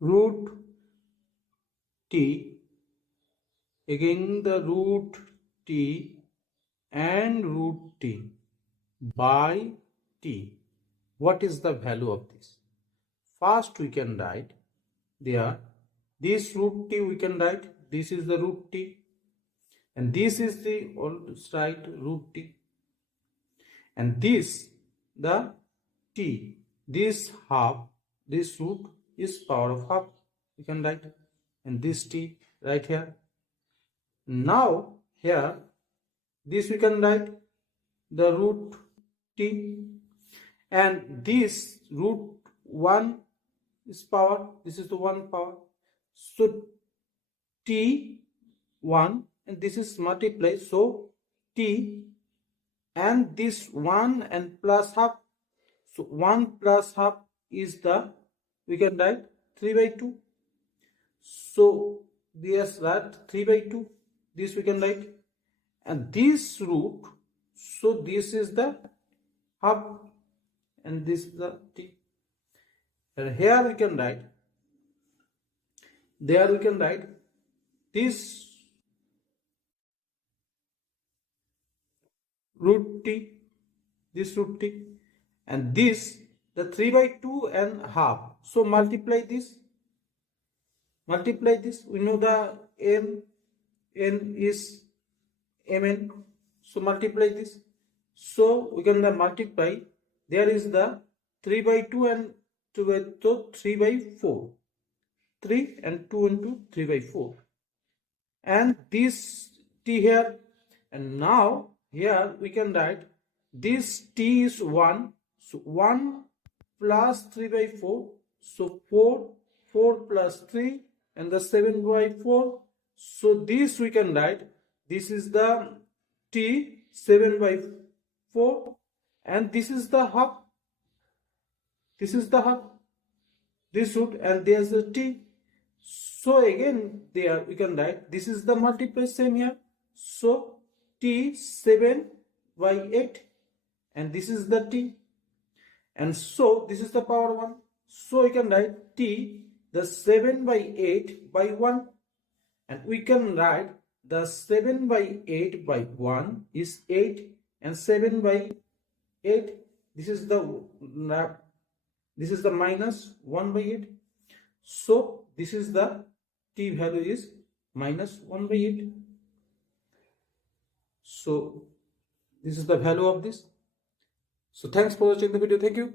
root t, again the root t and root t by t. What is the value of this? First we can write there, this root t we can write, this is the root t and this is the old side root t, and this the t, this half, this root is power of half, we can write, and this t right here. Now here this we can write the root t, and this root 1 is power, this is the 1 power, so t 1 and this is multiply, so t and this 1 and plus half, so 1 plus half is the, we can write 3 by 2, so this that 3 by 2, this we can write, and this root, so this is the half and this is the t, and here we can write, there we can write this root t, this root t, and this the 3 by 2 and half, so multiply this, we know the n is mn, so multiply this, so we can multiply, there is the 3 by 2 and 2 by 2, 3 by 4, 3 and 2 into 3 by 4, and this t here, and now here we can write this t is 1, so 1 plus 3 by 4, so 4 plus 3 and the 7 by 4, so this we can write, this is the t 7 by 4 and this is the half, this root, and there's the t, so again there we can write, this is the multiply, same here, so t 7 by 8 and this is the t, and so this is the power 1, so we can write t the 7 by 8 by 1, and we can write the 7 by 8 by 1 is 8 and 7 by 8, this is the minus 1 by 8, so this is the t value is minus 1 by 8, so this is the value of this. So thanks for watching the video. Thank you.